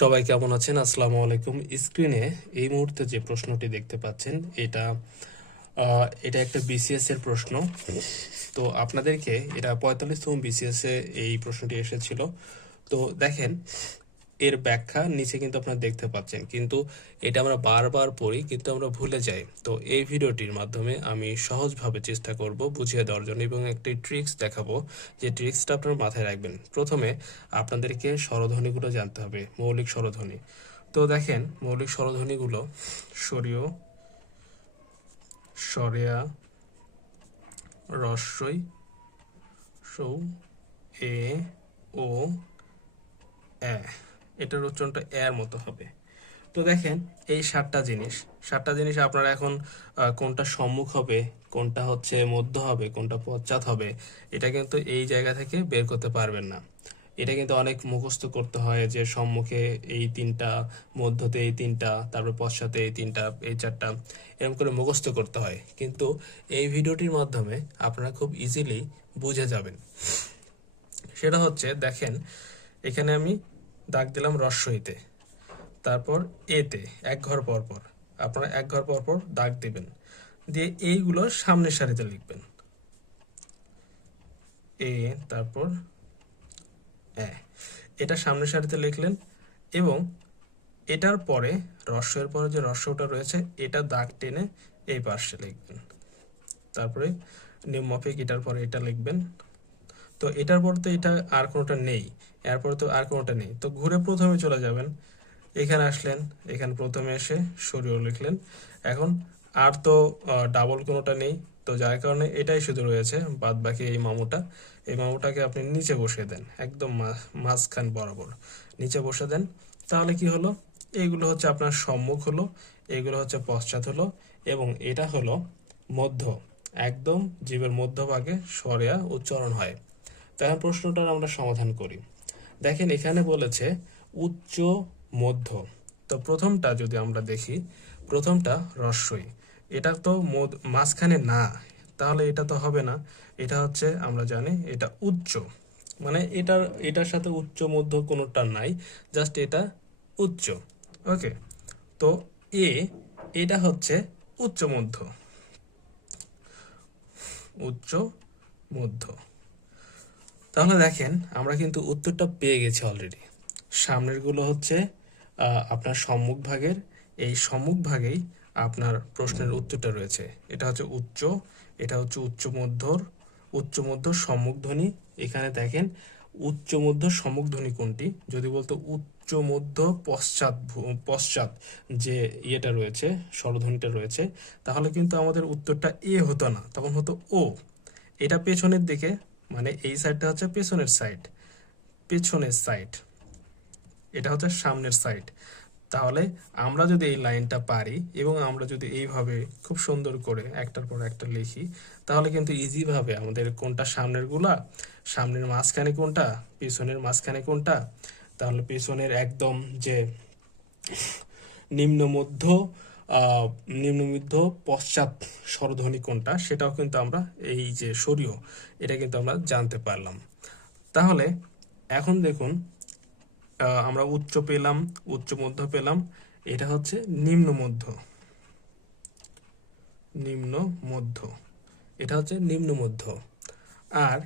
সবাই কেমন আছেন? আসসালামু আলাইকুম। স্ক্রিনে এই মুহূর্তে যে প্রশ্নটি দেখতে পাচ্ছেন, এটা এটা একটা বিসিএস এর প্রশ্ন। তো আপনাদেরকে এটা পঁয়তাল্লিশতম বিসিএস এ এই প্রশ্নটি এসেছিল। তো দেখেন এর ব্যাখ্যা নিচে কিন্তু আপনারা দেখতে পাচ্ছেন। কিন্তু এটা আমরা বারবার পড়ি, কিন্তু আমরা ভুলে যাই। তো এই ভিডিওটির মাধ্যমে আমি সহজভাবে চেষ্টা করব বুঝিয়ে দেওয়ার জন্য এবং একটি ট্রিক্স দেখাবো। যে ট্রিক্সটা আপনার মাথায় রাখবেন। প্রথমে আপনাদেরকে স্বরধ্বনিগুলো জানতে হবে, মৌলিক স্বরধ্বনি। তো দেখেন, মৌলিক স্বরধ্বনিগুলো সরিয় সরেয়া রস্বই, সৌ, এ, ও, এ। এটার উচ্চারণটা এর মতো হবে। তো দেখেন, এই সাতটা জিনিস। সাতটা জিনিস আপনারা এখন কোনটা সম্মুখ হবে, কোনটা হচ্ছে মধ্য হবে, কোনটা পশ্চাৎ হবে, এটা কিন্তু এই জায়গা থেকে বের করতে পারবেন না। এটা কিন্তু অনেক মুখস্থ করতে হয় যে সম্মুখে এই তিনটা, মধ্যতে এই তিনটা, তারপর পশ্চাতে এই তিনটা, এই চারটা এরকম করে মুখস্থ করতে হয়। কিন্তু এই ভিডিওটির মাধ্যমে আপনারা খুব ইজিলি বুঝে যাবেন। সেটা হচ্ছে, দেখেন, এখানে আমি দাগ দিলাম রস্বইতে তারপর এতে, এক ঘর পর পর, আপনারা এক ঘর পর পর দাগ দিবেন। দিয়ে এইগুলো সামনের সারিতে লিখবেন। এ, তারপর এ, এটা সামনের সারিতে লিখলেন এবং এটার পরে রস্যের পরে যে রস্যটা রয়েছে, এটা দাগ টেনে এই পাশে লিখবেন। তারপরে নিম্নমাফিক এটার পরে এটা লিখবেন। তো এটার পর তো এটা আর কোনোটা নেই। এরপর তো আর কোনোটা নেই। তো ঘুরে প্রথমে চলে যাবেন। এখানে আসলেন, এখানে প্রথমে এসে সরিয়ে লিখলেন। এখন আর তো ডাবল কোনোটা নেই। তো যার কারণে এটাই শুধু রয়েছে। বাদ বাকি এই মামুটা। এই মামুটাকে আপনি নিচে বসিয়ে দেন। একদম মাঝখান বরাবর। নিচে বসে দেন। তাহলে কি হলো? এইগুলো হচ্ছে আপনার সম্মুখ হলো। এগুলো হচ্ছে পশ্চাৎ হলো। এবং এটা হলো মধ্য। একদম জীবের মধ্যভাগে সরেয়া উচ্চারণ হয়। তো এখন প্রশ্নটার আমরা সমাধান করি। দেখেন এখানে বলেছে উচ্চ, মধ্য। তো প্রথমটা যদি আমরা দেখি, প্রথমটা রস্যই এটা তো মাঝখানে না। তাহলে এটা তো হবে না। এটা হচ্ছে, আমরা জানি, এটা উচ্চ। মানে এটার এটার সাথে উচ্চ, মধ্য কোনোটা নাই, জাস্ট এটা উচ্চ। ওকে? তো এ, এটা হচ্ছে উচ্চ, মধ্য। উচ্চ, মধ্য। তাহলে দেখেন, আমরা কিন্তু উত্তরটা পেয়ে গেছি অলরেডি সামনেরগুলো হচ্ছে আপনার সম্মুখ ভাগের। এই সম্মুখ ভাগেই আপনার প্রশ্নের উত্তরটা রয়েছে। এটা হচ্ছে উচ্চ, এটা হচ্ছে উচ্চ মধ্যর, উচ্চ মধ্য সম্মুখ ধ্বনি। এখানে দেখেন, উচ্চ মধ্য সম্মুখ ধ্বনি কোনটি? যদি বলতো উচ্চ মধ্য পশ্চাৎ পশ্চাৎ যে ইয়েটা রয়েছে, স্বরধ্বনিটা রয়েছে, তাহলে কিন্তু আমাদের উত্তরটা এ হতো না, তখন হতো ও। এটা পেছনের দিকে মানে এই সাইডটা হচ্ছে পেছনের সাইড পেছনের সাইড এটা হচ্ছে সামনের সাইড তাহলে আমরা যদি এই লাইনটা পারি এবং আমরা যদি এইভাবে খুব সুন্দর করে একটার পর একটা লিখি, তাহলে কিন্তু ইজিভাবে আমাদের কোনটা সামনেরগুলা, সামনের মাঝখানে কোনটা, পিছনের মাঝখানে কোনটা, তাহলে পিছনের একদম যে নিম্ন মধ্য আহ, নিম্ন মধ্য পশ্চাৎ স্বরধ্বনি কোনটা? সেটাও কিন্তু আমরা এই যে সরিয় এটা কিন্তু আমরা জানতে পারলাম। তাহলে এখন দেখুন আমরা উচ্চ পেলাম উচ্চ মধ্য পেলাম এটা হচ্ছে নিম্ন মধ্য নিম্ন মধ্য এটা হচ্ছে নিম্ন মধ্য আর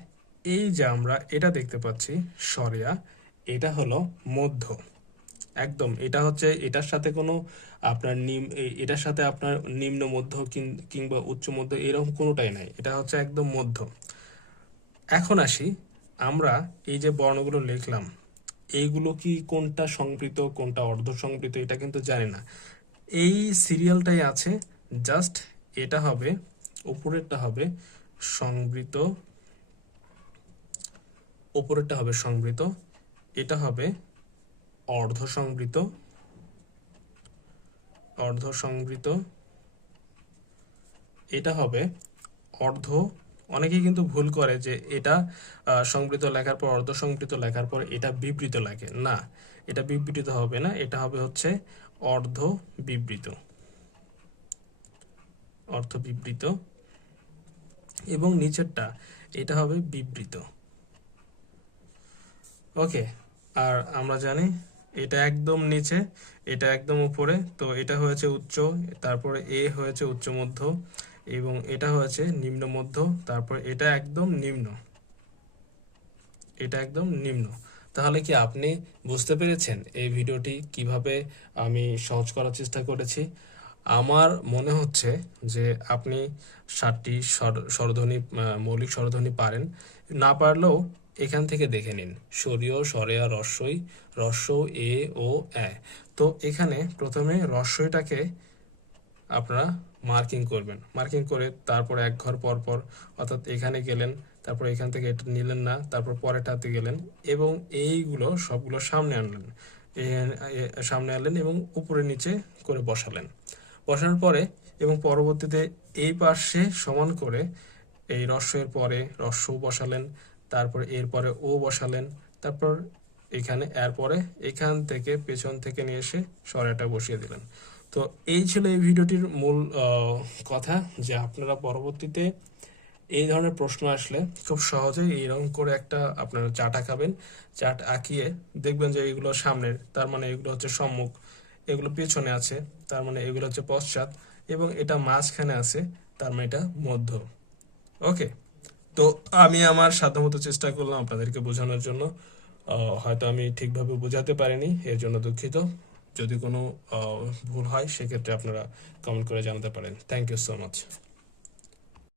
এই যে আমরা এটা দেখতে পাচ্ছি সরিয়া এটা হলো মধ্য। একদম। এটা হচ্ছে, এটার সাথে কোনো আপনার নিম এটার সাথে আপনার নিম্ন, মধ্য কিংবা উচ্চ, মধ্য এরকম কোনোটাই নাই। এটা হচ্ছে একদম মধ্য। এখন আসি, আমরা এই যে বর্ণগুলো লিখলাম, এইগুলো কি কোনটা সংবৃত, কোনটা অর্ধ সংবৃত এটা কিন্তু জানি না। এই সিরিয়ালটাই আছে, জাস্ট এটা হবে উপরেরটা হবে সংবৃত উপরেরটা হবে সংবৃত, এটা হবে অর্ধ সংবৃত অর্ধ সংবৃত এটা হবে অর্ধ। অনেকেই কিন্তু ভুল করে যে এটা সংবৃত লেখার পর অর্ধ সংবৃত লেখার পর এটা বিবৃত লেখে না, এটা বিবৃত হবে না, এটা হবে হচ্ছে অর্ধ বিবৃত। অর্থ বিবৃত। এবং নিচেরটা, এটা হবে বিবৃত। ওকে, আর আমরা জানি এটা একদম নিচে, এটা একদম উপরে। তো এটা হয়েছে উচ্চ, তারপরে এ হয়েছে উচ্চ মধ্য, এবং এটা হয়েছে নিম্ন মধ্য, তারপরে এটা একদম নিম্ন। এটা একদম নিম্ন। তাহলে কি আপনি বুঝতে পেরেছেন এই ভিডিওটি কীভাবে আমি সহজ করার চেষ্টা করেছি? আমার মনে হচ্ছে যে আপনি ষাটটি স্বর- স্বরধ্বনি মৌলিক স্বরধ্বনি পারেন। না পারলেও এখান থেকে দেখে নিন। সরিয়, সরেয়া, রস্যই রস্য এ ও এ। তো এখানে প্রথমে রস্যইটাকে আপনারা মার্কিং করবেন। মার্কিং করে তারপর এক ঘর পর পর অর্থাৎ এখানে গেলেন, তারপর এখান থেকে এটা নিলেন না, তারপর পরেরটাতে গেলেন এবং এইগুলো সবগুলো সামনে আনলেন। সামনে আনলেন এবং উপরে নিচে করে বসালেন। বসানোর পরে এবং পরবর্তীতে এই পাশে সমান করে এই রস্যের পরে রস্য বসালেন তারপর এরপরে ও বসালেন। তারপর এখানে, এরপরে এখান থেকে পেছন থেকে নিয়ে এসে সরাটা বসিয়ে দিলেন। তো এই ছিল এই ভিডিওটির মূল কথা যে আপনারা পরবর্তীতে এই ধরনের প্রশ্ন আসলে খুব সহজেই এইরকম করে একটা আপনারা চার্ট আঁকাবেন চাট আঁকিয়ে দেখবেন যে এগুলো সামনের, তার মানে এগুলো হচ্ছে সম্মুখ, এগুলো পেছনে আছে, তার মানে এগুলো হচ্ছে পশ্চাৎ এবং এটা মাঝখানে আছে, তার মানে এটা মধ্য। ওকে? তো আমি আমার সাধ্যমতো চেষ্টা করলাম আপনাদেরকে বোঝানোর জন্য। হয়তো আমি ঠিকভাবে বোঝাতে পারিনি, এর জন্য দুঃখিত। যদি কোনো ভুল হয়, সেক্ষেত্রে আপনারা কমেন্ট করে জানাতে পারেন। Thank you so much